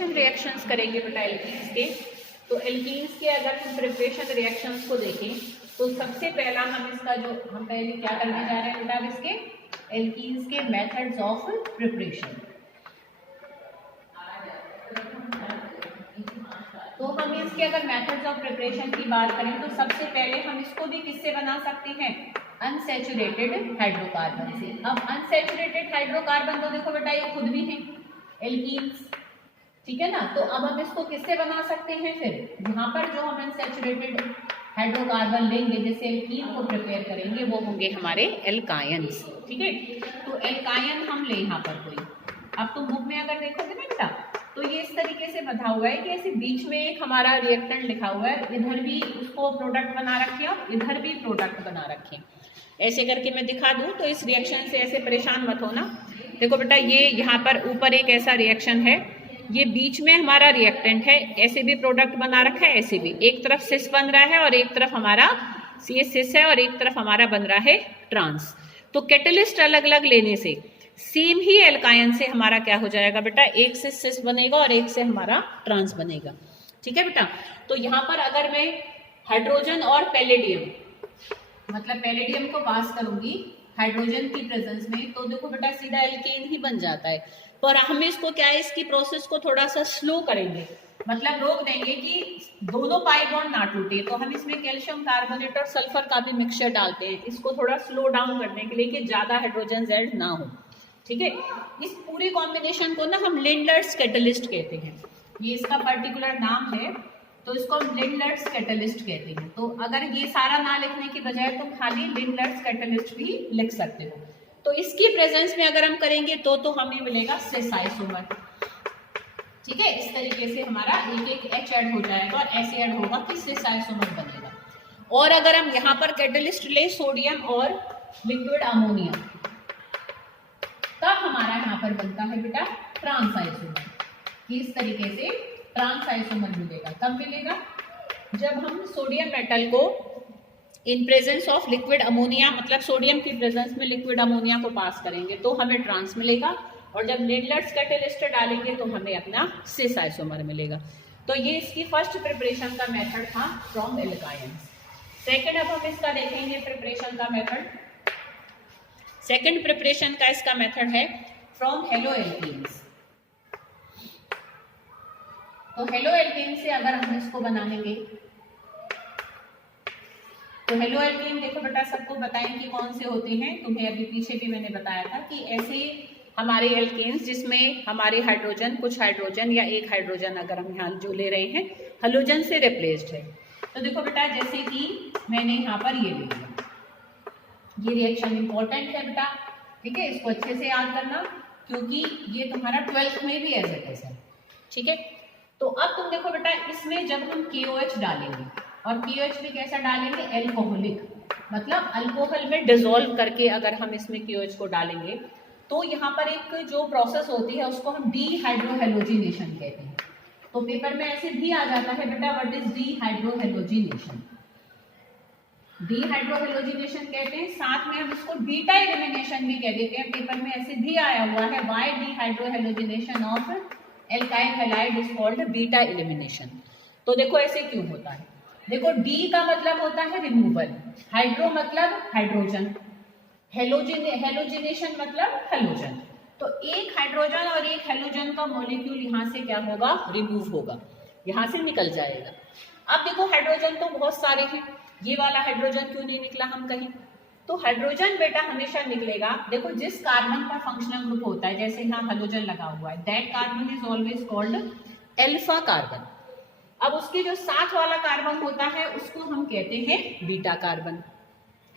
Reactions करेंगे बेटा alkenes के। तो एल्कीन्स के अगर हम प्रिपरेशन रिएक्शंस को देखें तो सबसे पहला हम पहले क्या करने जा रहे हैं बेटा, इसके एल्कीन्स के मेथड्स ऑफ प्रिपरेशन। तो हम इसके अगर मेथड्स ऑफ प्रिपरेशन की बात करें तो सबसे पहले हम इसको भी किससे बना सकते हैं, अनसैचुरेटेड हाइड्रोकार्बन से। अब अनसैचुरेटेड हाइड्रोकार्बन तो देखो बेटा ये खुद भी है एल्कीन्स, ठीक है ना। तो अब हम इसको किससे बना सकते हैं, फिर यहाँ पर जो हम अनसैचुरेटेड हाइड्रोकार्बन लेंगे जैसे एल्कीन को प्रिपेयर करेंगे वो होंगे हमारे एल्कायंस, ठीक है। तो एल्कायन हम ले यहाँ पर कोई, अब तुम बुक में अगर देखोगे ना बेटा तो ये इस तरीके से बता हुआ है कि ऐसे बीच में एक हमारा रिएक्टेंट लिखा हुआ है, इधर भी उसको प्रोडक्ट बना रखे और इधर भी प्रोडक्ट बना रखे। ऐसे करके मैं दिखा दूं तो इस रिएक्शन से ऐसे परेशान मत होना। देखो बेटा ये यहाँ पर ऊपर एक ऐसा रिएक्शन है, ये बीच में हमारा रिएक्टेंट है, ऐसे भी प्रोडक्ट बना रखा है, ऐसे भी एक तरफ सिस बन रहा है और एक तरफ हमारा ये सिस है और एक तरफ हमारा बन रहा है ट्रांस। तो कैटलिस्ट अलग अलग लेने से सेम ही एल्कायन से हमारा क्या हो जाएगा बेटा, एक से सिस बनेगा और एक से हमारा ट्रांस बनेगा, ठीक है बेटा। तो यहाँ पर अगर मैं हाइड्रोजन और पैलेडियम मतलब पैलेडियम को पास करूंगी हाइड्रोजन की प्रेजेंस में तो देखो बेटा सीधा एल्केन ही बन जाता है। पर हम इसको क्या है, इसकी प्रोसेस को थोड़ा सा स्लो करेंगे, मतलब रोक देंगे कि दोनों पाई बॉन्ड ना टूटे। तो हम इसमें कैल्शियम कार्बोनेट और सल्फर का भी मिक्सचर डालते हैं, इसको थोड़ा स्लो डाउन करने के लिए कि ज्यादा हाइड्रोजन ऐड ना हो, ठीक है। इस पूरे कॉम्बिनेशन को ना हम लिंडलर्स कैटलिस्ट कहते हैं, ये इसका पर्टिकुलर नाम है, तो इसको हम लिंडलर्स कैटलिस्ट कहते हैं। तो अगर ये सारा ना लिखने की बजाय तुम खाली लिंडलर्स कैटलिस्ट भी लिख सकते हो। तो इसकी प्रेजेंस में अगर हम करेंगे तो हमें मिलेगा सिस आइसोमर, ठीक है। इस तरीके से हमारा एक एक H ऐड हो जाएगा और ऐसे ऐड होगा कि सिस आइसोमर बनेगा। और अगर हम यहाँ पर कैटलिस्ट ले सोडियम और लिक्विड अमोनिया तब हमारा यहाँ पर बनता है बेटा ट्रांस आइसोमर, कि इस तरीके से ट्रांस आइसोमर मिलेगा। कब मिलेगा, जब हम सोडियम मेटल को in presence of liquid ammonia मतलब सोडियम की प्रेजेंस में लिक्विड अमोनिया को पास करेंगे तो हमें ट्रांस मिलेगा, और जब लिंडलर्स कैटलिस्ट डालेंगे तो हमें अपना सिस आइसोमर मिलेगा। तो ये इसकी फर्स्ट प्रिपरेशन का मेथड था फ्रॉम एल्कायंस। सेकंड अब हम इसका देखेंगे प्रिपरेशन का मेथड। सेकंड प्रिपरेशन का इसका मेथड है फ्रॉम हेलो एल्कीन्स। तो हेलो एल्कीन से अगर हम इसको बनाएंगे तो हेलो एल्कीन देखो बेटा सबको बताएं कि कौन से होते हैं। तुम्हें अभी पीछे भी मैंने बताया था कि ऐसे हमारे एल्केन्स जिसमें हमारे हाइड्रोजन कुछ हाइड्रोजन या एक हाइड्रोजन अगर हम यहाँ जो ले रहे हैं हेलोजन से रिप्लेस्ड है। तो देखो बेटा जैसे कि मैंने यहाँ पर ये ले लिया, ये रिएक्शन इंपॉर्टेंट है बेटा, ठीक है। इसको अच्छे से याद करना क्योंकि ये तुम्हारा 12th में भी एज इट इज है, ठीक है। तो अब तुम देखो बेटा इसमें जब हम KOH डालेंगे और KOH भी कैसा डालेंगे, एल्कोहलिक, मतलब अल्कोहल में डिसॉल्व करके अगर हम इसमें KOH को डालेंगे तो यहाँ पर एक जो प्रोसेस होती है उसको हम डीहाइड्रोहेलोजिनेशन कहते हैं। तो पेपर में ऐसे भी आ जाता है बेटा व्हाट इज डीहाइड्रोहेलोजिनेशन। डीहाइड्रोहेलोजिनेशन कहते हैं, साथ में हम इसको बीटा एलिमिनेशन भी कह देते हैं, पेपर में ऐसे भी आया हुआ है why dehydrohalogenation of alkyl halide is called beta elimination. तो देखो ऐसे क्यों होता है, देखो डी का मतलब होता है रिमूवल, हाइड्रो मतलब हाइड्रोजन, हेलोजिनेशन मतलब हेलोजन। तो एक हाइड्रोजन और एक हेलोजन का मॉलिक्यूल यहाँ से क्या होगा, रिमूव होगा, यहाँ से निकल जाएगा। अब देखो हाइड्रोजन तो बहुत सारे हैं, ये वाला हाइड्रोजन क्यों नहीं निकला हम कहीं, तो हाइड्रोजन बेटा हमेशा निकलेगा। देखो जिस कार्बन का फंक्शनल ग्रुप होता है, जैसे यहाँ हेलोजन लगा हुआ है, that carbon is always called alpha carbon. अब उसके जो साथ वाला कार्बन होता है उसको हम कहते हैं बीटा कार्बन,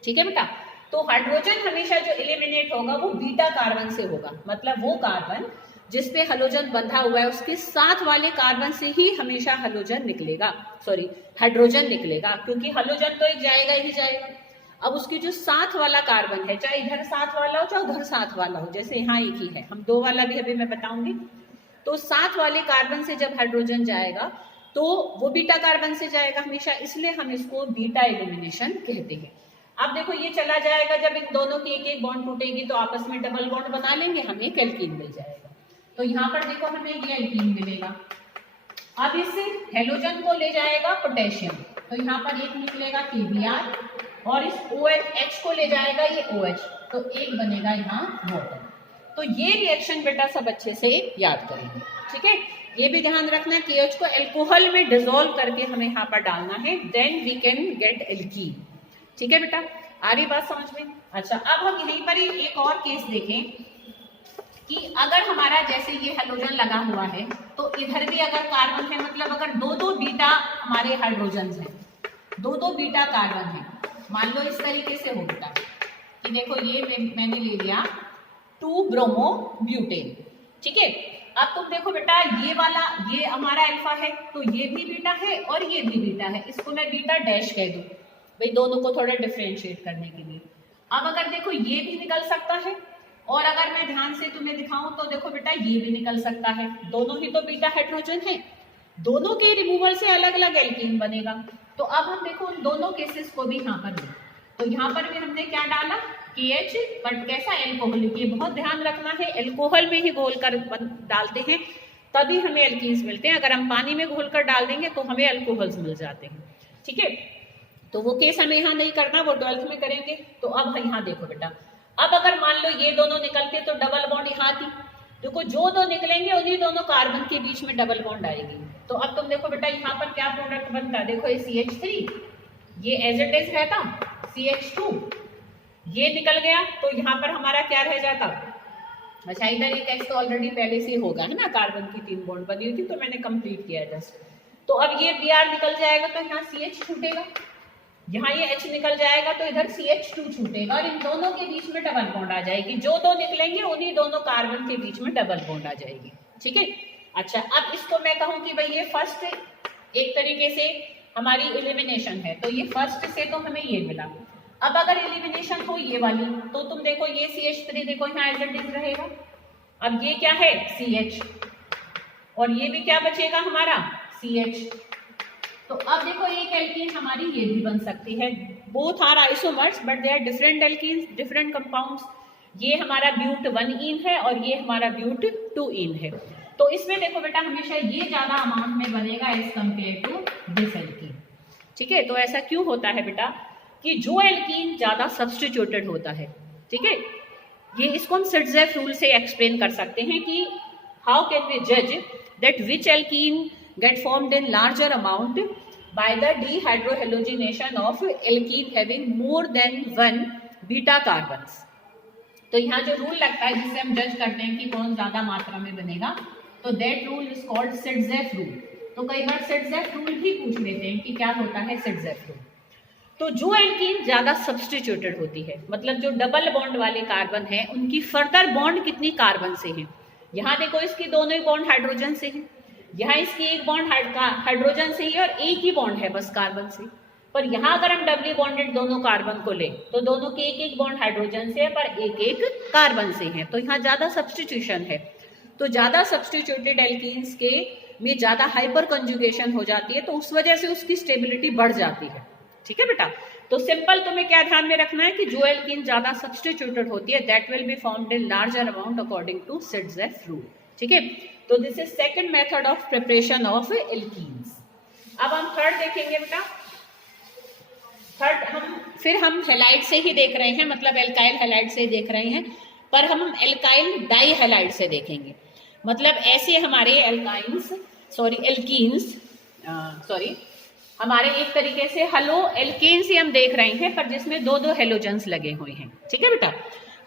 ठीक है बेटा। तो हाइड्रोजन हमेशा जो एलिमिनेट होगा वो बीटा कार्बन से होगा, मतलब वो कार्बन जिसपे हेलोजन बंधा हुआ है उसके साथ वाले कार्बन से ही हमेशा हेलोजन निकलेगा, सॉरी हाइड्रोजन निकलेगा, क्योंकि हेलोजन तो एक जाएगा ही जाएगा। अब उसकी जो साथ वाला कार्बन है, चाहे इधर साथ वाला हो चाहे उधर साथ वाला हो, जैसे यहाँ एक ही है, हम दो वाला भी अभी मैं बताऊंगी। तो साथ वाले कार्बन से जब हाइड्रोजन जाएगा तो वो बीटा कार्बन से जाएगा हमेशा, इसलिए हम इसको बीटा एलिमिनेशन कहते हैं। अब देखो ये चला जाएगा, जब इन दोनों की एक एक बॉन्ड टूटेगी तो आपस में डबल बॉन्ड बना लेंगे, हमें एल्कीन मिल जाएगा। तो यहाँ पर देखो हमें ये एल्कीन मिलेगा। अब इस हेलोजन को ले जाएगा पोटेशियम, तो यहाँ पर एक निकलेगा KBr और इस OH को ले जाएगा ये OH, तो एक बनेगा यहाँ वाटर। तो ये रिएक्शन बेटा सब अच्छे से याद करेंगे, ठीक है। ये भी ध्यान रखना कि OH को एल्कोहल में डिसॉल्व करके हमें यहाँ पर डालना है, then we can get alkene, ठीक है बेटा। आ रही बात समझ में? अच्छा, अब हम यहीं पर एक और केस देखें कि अगर हमारा जैसे ये हेलोजन लगा हुआ है तो इधर भी अगर कार्बन है, मतलब अगर दो दो बीटा हमारे हाइड्रोजन हैं, दो दो बीटा कार्बन है, मान लो इस तरीके से हो बेटा कि देखो ये मैंने ले लिया 2 ब्रोमो ब्यूटेन, ठीक है। अब तुम देखो बेटा ये वाला ये हमारा अल्फा है, तो ये भी बीटा है और ये भी बीटा है, इसको मैं बीटा डैश कह दूं भाई, दोनों को थोड़ा डिफरेंशिएट करने के लिए। अब अगर देखो ये भी निकल सकता है, और अगर मैं ध्यान से तुम्हें दिखाऊं तो देखो बेटा ये भी निकल सकता है, दोनों ही तो बीटा हाइड्रोजन है, दोनों के रिमूवल से अलग अलग एल्कीन बनेगा। तो अब हम देखो उन दोनों केसेस को भी यहाँ पर लें, तो यहाँ पर भी हमने क्या डाला KH, बट कैसा एल्कोहलिक, ये बहुत ध्यान रखना है, एल्कोहल में ही घोल कर डालते हैं तभी हमें एल्कीन्स मिलते हैं, अगर हम पानी में घोल कर डाल देंगे तो हमें एल्कोहल्स मिल जाते हैं, ठीक है। तो वो केस हमें यहाँ नहीं करना, वो 12th में करेंगे। तो अब यहाँ देखो बेटा, अब अगर मान लो ये दोनों निकलते तो डबल बॉन्ड यहाँ थी, देखो जो दो निकलेंगे उन्हीं दोनों कार्बन के बीच में डबल बॉन्ड आएगी। तो अब तुम देखो बेटा यहाँ पर क्या प्रोडक्ट बनता है, देखो ये CH3, ये एज इट इज रहता CH2, ये निकल गया, तो यहाँ पर हमारा क्या रह जाता। अच्छा, इधर एक H तो ऑलरेडी पहले से होगा है ना, कार्बन की 3 बॉन्ड बनी हुई थी तो मैंने कंप्लीट किया जस्ट। तो अब ये Br निकल जाएगा तो यहाँ CH छूटेगा, यहाँ ये H निकल जाएगा तो इधर CH2 छूटेगा, और इन दोनों के बीच में डबल बॉन्ड आ जाएगी, जो दो निकलेंगे उन्हीं दोनों कार्बन के बीच में डबल बॉन्ड आ जाएगी, ठीक है। अच्छा, अब इसको मैं कहूँ कि भाई ये फर्स्ट एक तरीके से हमारी एलिमिनेशन है, तो ये फर्स्ट से तो हमें ये मिला। अब अगर एलिमिनेशन हो ये वाली, तो तुम देखो ये CH3 देखो यहाँ एज इट इज रहेगा, अब ये क्या है CH, और ये भी क्या बचेगा हमारा CH। तो अब देखो एक एल्कीन हमारी ये भी बन सकती है, both are isomers but they are different alkenes, different compounds. ये हमारा ब्यूट 1 है और ये हमारा ब्यूट 2 है। तो इसमें देखो बेटा हमेशा ये ज्यादा अमाउंट में बनेगा as compared to this alkene, ठीक है। तो ऐसा क्यों होता है बेटा कि जो एल्कीन ज्यादा सब्स्टिट्यूटेड होता है, ठीक है, ये इसको हम सिट्जेफ रूल से एक्सप्लेन कर सकते हैं कि हाउ कैन वी जज that which alkene get formed in larger amount by the dehydrohalogenation of alkene having more than 1 beta carbons। तो यहाँ जो रूल लगता है जिससे हम जज करते हैं कि कौन ज्यादा मात्रा में बनेगा, तो that rule is called Saytzeff rule. तो कई बार सिट्जेफ रूल भी पूछ लेते हैं कि क्या होता है सिट्जेफ रूल। तो जो एल्कीन ज्यादा सब्स्टिट्यूटेड होती है, मतलब जो डबल बॉन्ड वाले कार्बन है, उनकी फर्दर बॉन्ड कितनी कार्बन से है, यहाँ देखो इसकी दोनों ही बॉन्ड हाइड्रोजन से है, यहाँ इसकी एक बॉन्ड हाइड्रोजन से ही और एक ही बॉन्ड है बस कार्बन से। पर यहाँ अगर हम डबली बॉन्डेड दोनों कार्बन को लें तो दोनों के एक एक बॉन्ड हाइड्रोजन से है पर एक एक कार्बन से है, तो यहाँ ज्यादा सब्स्टिट्यूशन है। तो ज्यादा सब्स्टिट्यूटेड एल्कीन्स के में ज्यादा हाइपर कंजुगेशन हो जाती है, तो उस वजह से उसकी स्टेबिलिटी बढ़ जाती है, ठीक है बेटा। तो सिंपल तुम्हें क्या ध्यान में रखना है कि जो एल्कीन ज्यादा सब्स्टिट्यूटेड होती है that will be formed in larger amount according to Saytzeff rule, ठीक है। तो this is second method of preparation of alkenes. अब हम थर्ड देखेंगे बेटा। थर्ड हम हेलाइड से ही देख रहे हैं, मतलब एल्काइल हेलाइड से देख रहे हैं, पर हम एल्काइल डाई हेलाइड से देखेंगे। मतलब ऐसे हमारे एल्कीन्स हमारे एक तरीके से हलो एल्केन्स ही हम देख रहे हैं, पर जिसमें दो दो हेलोजन्स लगे हुए हैं, ठीक है बेटा।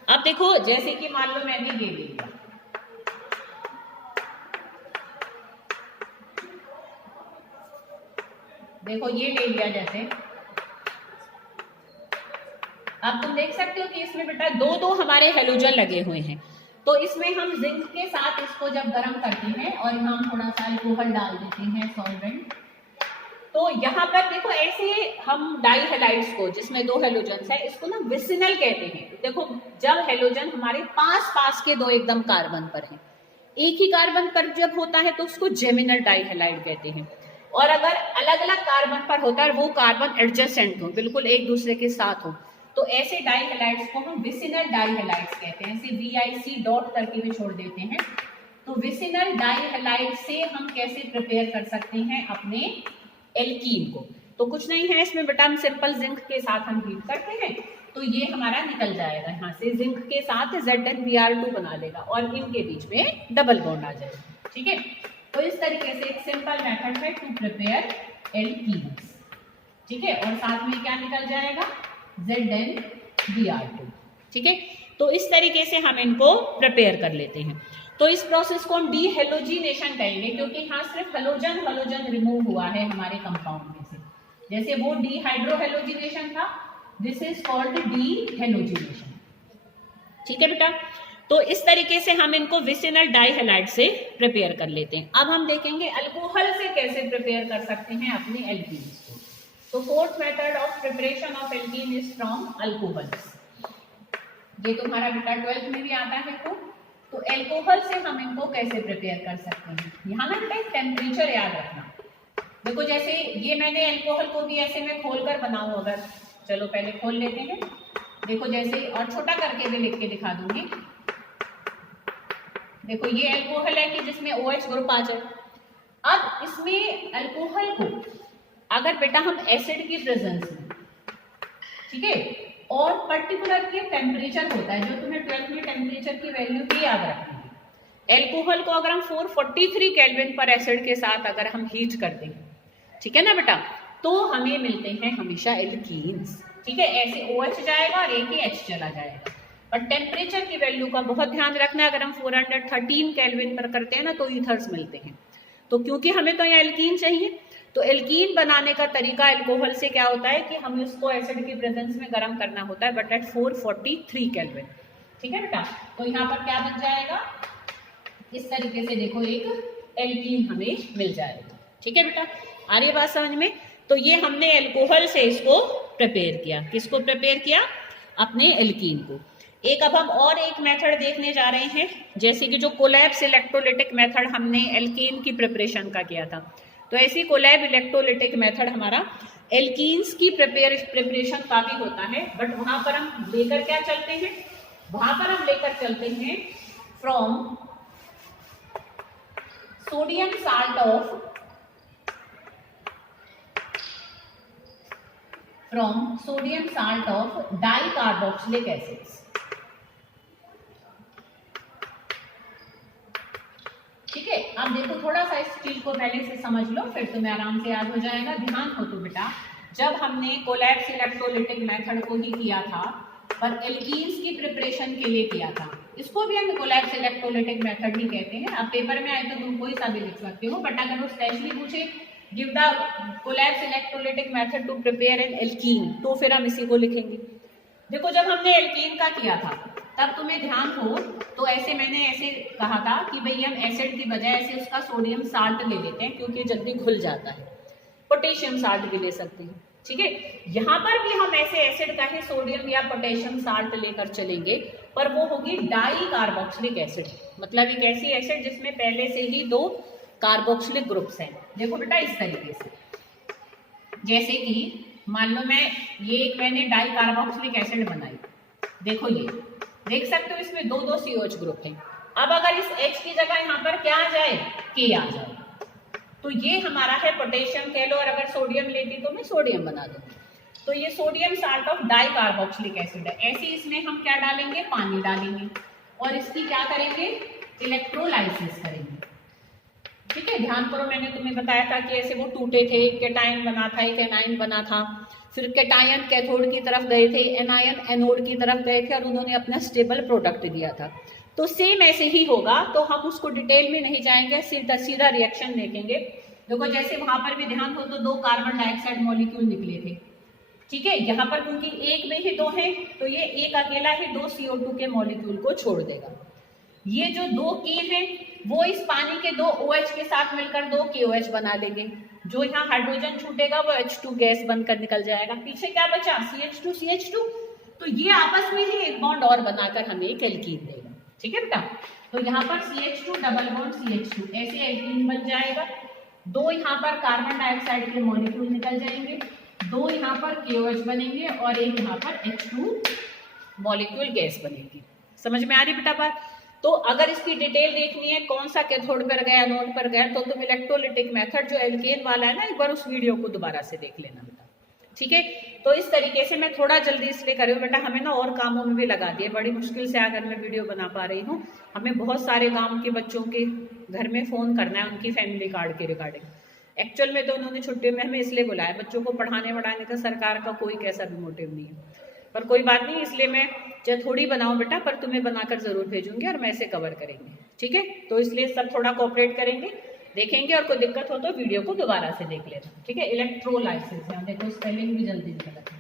अब देखो जैसे कि मान लो मैंने ये ले लिया, देखो ये ले लिया जैसे, अब तुम देख सकते हो कि इसमें बेटा दो दो हमारे हेलोजन लगे हुए हैं। तो इसमें हम जिंक के साथ इसको जब गर्म करते हैं और यहाँ हम थोड़ा सा अल्कोहल डाल देते हैं सॉल्वेंट, तो यहाँ पर देखो ऐसे हम डाई हेलाइड्स को जिसमें दो हेलोजन्स है इसको ना विसिनल कहते हैं। देखो जब हेलोजन हमारे पास पास के दो एकदम कार्बन पर है, एक ही कार्बन पर जब होता है तो उसको जेमिनल डाई हेलाइड कहते हैं, और अगर अलग अलग कार्बन पर होता है वो कार्बन एडजेसेंट हो, बिल्कुल एक दूसरे के साथ हो, तो ऐसे डाई हेलाइड्स को हम विसिनल डाई हेलाइड्स कहते हैं। ऐसे VIC डॉट करके भी छोड़ देते हैं, तो विसिनल डाइहैलाइड से हम कैसे प्रिपेयर कर सकते हैं अपने एल्कीन को? तो कुछ नहीं है इसमें बेटा, हम सिंपल जिंक के साथ हम हीट करते हैं तो ये हमारा निकल जाएगा यहाँ से, जिंक के साथ ZnBr2 बना लेगा और इनके बीच में डबल बॉन्ड आ जाएगा। ठीक है, तो इस तरीके से एक सिंपल मेथड है टू प्रिपेयर एल्कीन्स। ठीक है, और साथ में क्या निकल जाएगा? ZnBr2। ठीक है, तो इस तरीके से हम इनको प्रिपेयर कर लेते हैं। तो इस प्रोसेस को हम डीहेलोजिनेशन कहेंगे, क्योंकि यहाँ सिर्फ हेलोजन रिमूव हुआ है हमारे कंपाउंड में से। जैसे वो डीहाइड्रोहेलोजिनेशन था, दिस इज कॉल्ड डीहेलोजिनेशन। ठीक है बेटा, तो इस तरीके से हम इनको विसिनल डाइहैलाइड से प्रिपेयर कर लेते हैं। अब हम देखेंगे अल्कोहल से कैसे प्रिपेयर कर सकते हैं अपने एल्कीन्स को। तो fourth method of preparation of alkene is from alcohols. ये तुम्हारा बेटा 12th में भी आता है। तो एल्कोहल से हम इनको कैसे प्रिपेयर कर सकते हैं? यहाँ ना बेटा टेम्परेचर याद रखना। देखो जैसे ये मैंने एल्कोहल को भी ऐसे में खोल कर बनाऊं, अगर चलो पहले खोल लेते हैं। देखो जैसे, और छोटा करके भी लिख के दिखा दूंगी। देखो ये एल्कोहल है कि जिसमें OH ग्रुप आ जाए। अब इसमें अल्कोहल को अगर बेटा हम एसिड की प्रेजेंस में, ठीक है, और पर्टिकुलर के टेम्परेचर होता है, जो तुम्हें 12th में टेम्परेचर की वैल्यू भी याद रखनी है। एल्कोहल को अगर हम 443 केल्विन पर एसिड के साथ अगर हम हीट करते हैं, ठीक है ना बेटा, तो हमें मिलते हैं हमेशा एल्कीन्स। ठीक है, ऐसे OH जाएगा और एक ही H चला जाएगा। पर टेम्परेचर की वैल्यू का बहुत ध्यान रखना है। अगर हम 413 केल्विन पर करते हैं ना तो ईथर्स मिलते हैं। तो क्योंकि हमें तो यहाँ एल्कीन चाहिए, तो एल्कीन बनाने का तरीका एल्कोहल से क्या होता है कि हमें उसको एसिड की प्रेजेंस में गर्म करना होता है, बट एट 443 केल्विन। ठीक है बेटा, तो यहाँ पर क्या बन जाएगा? इस तरीके से देखो एक एल्कीन हमें मिल जाएगा। ठीक है बेटा, आ रही है बात समझ में? तो ये हमने एल्कोहल से इसको प्रिपेयर किया। किसको प्रिपेयर किया? अपने एल्कीन को। एक अब हम और एक मेथड देखने जा रहे हैं, जैसे कि जो कोलैप्स इलेक्ट्रोलिटिक मेथड हमने एल्कीन की प्रिपरेशन का किया था, तो ऐसी कोलैब इलेक्ट्रोलिटिक मेथड हमारा एल्कीन्स की प्रिपरेशन का भी होता है। बट वहां पर हम लेकर क्या चलते हैं? वहां पर हम लेकर चलते हैं from sodium salt of dicarboxylic acids. ठीक है, अब देखो थोड़ा सा इस चीज को पहले से समझ लो, फिर तुम्हें आराम से याद हो जाएगा। ध्यान हो तो बेटा, जब हमने कोलैप्स इलेक्ट्रोलिटिक मेथड को ही किया था, पर एल्कीन्स की प्रिपरेशन के लिए किया था, इसको भी हम कोलैप्स इलेक्ट्रोलिटिक मेथड ही कहते हैं। अब पेपर में आए तो तुम कोई सा भी लिख सकते हो, बट अगर वो स्पेशली पूछे give the Kolbe's electrolytic method to prepare an alkene, तो फिर हम इसी को लिखेंगे। देखो जब हमने एल्कीन का किया था, तब तुम्हें ध्यान हो तो मैंने ऐसे कहा था कि भाई हम एसिड की बजाय ऐसे उसका सोडियम साल्ट ले लेते हैं, क्योंकि जल्दी घुल जाता है। पोटेशियम साल्ट भी ले सकते हैं। ठीक है, यहाँ पर भी हम ऐसे एसिड का ही सोडियम या पोटेशियम साल्ट लेकर चलेंगे, पर वो होगी डाई कार्बोक्सिलिक एसिड। मतलब एक ऐसी एसिड जिसमें पहले से ही 2 कार्बोक्सिलिक ग्रुप्स हैं। देखो बेटा इस तरीके से, जैसे कि मान लो मैंने डाई कार्बोक्सिलिक एसिड बनाई। देखो ये देख सकते हो, इसमें 2 COH ग्रुप हैं। अब अगर इस H की जगह यहाँ पर क्या आ जाए? K आ जाए, तो ये हमारा है पोटेशियम कह लो, और अगर सोडियम लेती तो मैं सोडियम बना दूंगी। तो ये sodium salt of di carboxylic acid है। ऐसे इसमें हम क्या डालेंगे? पानी डालेंगे, और इसकी क्या करेंगे? इलेक्ट्रोलाइसिस करेंगे। ठीक है, ध्यान करो, मैंने तुम्हें बताया था कि ऐसे वो टूटे थे, केटाइन बना था, एक एनाइन बना था, फिर केटायन कैथोड की तरफ गए थे, एनायन एनोड की तरफ गए थे, और उन्होंने अपना स्टेबल प्रोडक्ट दिया था। तो सेम ऐसे ही होगा, तो हम उसको डिटेल में नहीं जाएंगे, सीधा रिएक्शन देखेंगे। देखो जैसे वहां पर भी ध्यान हो तो 2 कार्बन डाइऑक्साइड मॉलिक्यूल निकले थे। ठीक है, यहाँ पर क्योंकि एक में ही 2 हैं, तो ये एक अकेला ही 2 CO2 के मॉलिक्यूल को छोड़ देगा। ये जो 2 K हैं वो इस पानी के 2 OH के साथ मिलकर 2 KOH बना लेंगे। जो यहाँ हाइड्रोजन छूटेगा वो H2 गैस बनकर निकल जाएगा। पीछे क्या बचा? CH2। तो ये आपस में ही एक बॉन्ड और बनाकर हमें एक एल्कीन देगा। ठीक है बेटा, तो यहाँ पर CH2 डबल बॉन्ड CH2 ऐसे एल्कीन बन जाएगा। 2 यहाँ पर कार्बन डाइऑक्साइड के मॉलिक्यूल निकल जाएंगे, 2 यहाँ पर KOH बनेंगे, और एक यहाँ पर H2 मॉलिक्यूल गैस बनेगी। समझ में आ रही बेटा बात? तो अगर इसकी डिटेल देखनी है कौन सा कैथोड पर गया एनोड पर गया, तो तुम इलेक्ट्रोलिटिक मेथड जो एल्केन वाला है ना, एक बार उस वीडियो को दोबारा से देख लेना बेटा, ठीक है। तो इस तरीके से मैं थोड़ा जल्दी इसलिए कर रही हूँ बेटा, हमें ना और कामों में भी लगा दिए, बड़ी मुश्किल से अगर मैं वीडियो बना पा रही हूँ। हमें बहुत सारे गांव के बच्चों के घर में फ़ोन करना है उनकी फैमिली कार्ड के रिगार्डिंग। एक्चुअल में तो उन्होंने छुट्टियों में हमें इसलिए बुलाया, बच्चों को पढ़ाने वढ़ाने का सरकार का कोई कैसा भी मोटिव नहीं है, पर कोई बात नहीं, इसलिए मैं चाहे थोड़ी बनाऊँ बेटा, पर तुम्हें बनाकर ज़रूर भेजूंगी और मैं इसे कवर करेंगे, ठीक है। तो इसलिए सब थोड़ा कोऑपरेट करेंगे, देखेंगे, और कोई दिक्कत हो तो वीडियो को दोबारा से देख लेना, ठीक है। इलेक्ट्रोलाइसिस, यहाँ देखो स्पेलिंग भी जल्दी से गलत है,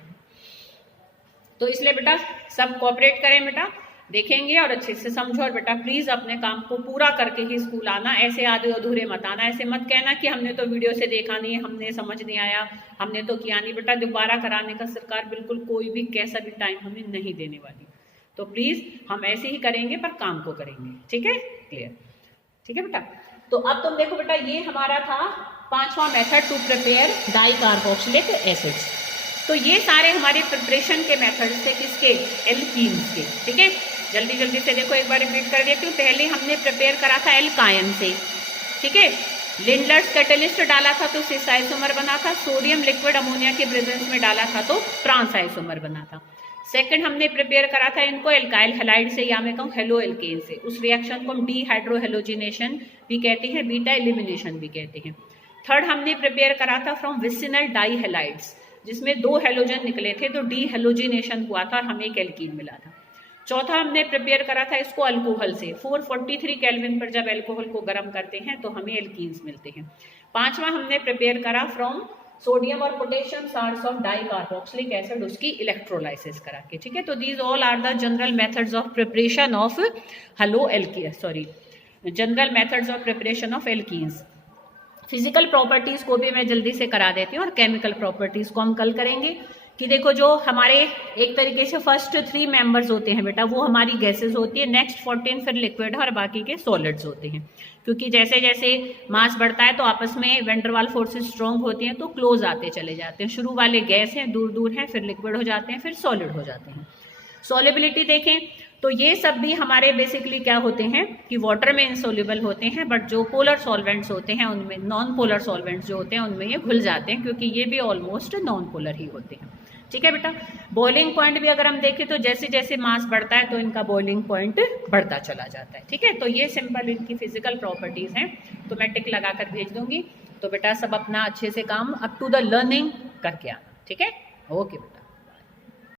तो इसलिए बेटा सब कोऑपरेट करें बेटा, देखेंगे और अच्छे से समझो। और बेटा प्लीज अपने काम को पूरा करके ही स्कूल आना, ऐसे आधे अधूरे मत आना, ऐसे मत कहना कि हमने तो वीडियो से देखा नहीं, हमने समझ नहीं आया, हमने तो किया नहीं। बेटा दोबारा कराने का सरकार बिल्कुल कोई भी कैसा भी टाइम हमें नहीं देने वाली, तो प्लीज हम ऐसे ही करेंगे पर काम को करेंगे, ठीक है, क्लियर, ठीक है बेटा। तो अब तुम देखो बेटा, ये हमारा था 5वां method to prepare dicarboxylic acids. तो ये सारे हमारे प्रिपरेशन के मेथड्स थे, किसके, एल्कीन्स के, ठीक है। जल्दी जल्दी से देखो, एक बार रिपीट कर देती हूँ। पहले हमने प्रिपेयर करा था एल्कायन से, ठीक है, लिंडलर्स कैटलिस्ट डाला था तो सिस आइसोमर बना था, सोडियम लिक्विड अमोनिया के प्रेजेंस में डाला था तो ट्रांस आइसोमर बना था। सेकंड हमने प्रिपेयर करा था इनको एल्काइल हैलाइड से, या मैं कहूँ हेलो एल्केन से, उस रिएक्शन को हम डीहाइड्रोहेलोजिनेशन भी कहते हैं, बीटा एलिमिनेशन भी कहते हैं। थर्ड हमने प्रिपेयर करा था फ्रॉम विसिनल डाई हैलाइड्स, जिसमें 2 हेलोजन निकले थे तो डीहेलोजिनेशन हुआ था और हमें एक एल्कीन मिला था। चौथा हमने प्रिपेयर करा था इसको अल्कोहल से, 443 केल्विन पर जब अल्कोहल को गर्म करते हैं तो हमें एल्कीन्स मिलते हैं। पांचवा हमने प्रिपेयर करा फ्रॉम सोडियम और potassium salts of di carboxylic acid, उसकी इलेक्ट्रोलाइसिस करा के, ठीक है। तो these all are the general methods of preparation of general methods of preparation of alkenes. Physical properties को भी मैं जल्दी से करा देती हूँ और केमिकल प्रॉपर्टीज को हम कल करेंगे। कि देखो जो हमारे एक तरीके से फर्स्ट 3 मेंबर्स होते हैं बेटा, वो हमारी गैसेस होती है, नेक्स्ट 14 फिर लिक्विड है और बाकी के सॉलिड्स होते हैं। क्योंकि जैसे जैसे मास बढ़ता है तो आपस में वेंडरवाल फोर्सेस स्ट्रॉन्ग होती हैं तो क्लोज आते चले जाते हैं। शुरू वाले गैस हैं, दूर दूर हैं, फिर लिक्विड हो जाते हैं, फिर सॉलिड हो जाते हैं। सॉल्युबिलिटी देखें तो ये सब भी हमारे बेसिकली क्या होते हैं कि वाटर में इनसोल्यूबल होते हैं, बट जो पोलर सॉल्वेंट्स होते हैं उनमें, नॉन पोलर सॉल्वेंट्स जो होते हैं उनमें ये घुल जाते हैं, क्योंकि ये भी ऑलमोस्ट नॉन पोलर ही होते हैं, ठीक है बेटा। बॉइलिंग पॉइंट भी अगर हम देखें तो जैसे जैसे मास बढ़ता है तो इनका बॉइलिंग पॉइंट बढ़ता चला जाता है, ठीक है। तो ये सिंपल इनकी फिजिकल प्रॉपर्टीज हैं, तो मैं टिक लगा कर भेज दूंगी। तो बेटा सब अपना अच्छे से काम अप टू द लर्निंग करके आना, ठीक है, ओके बेटा।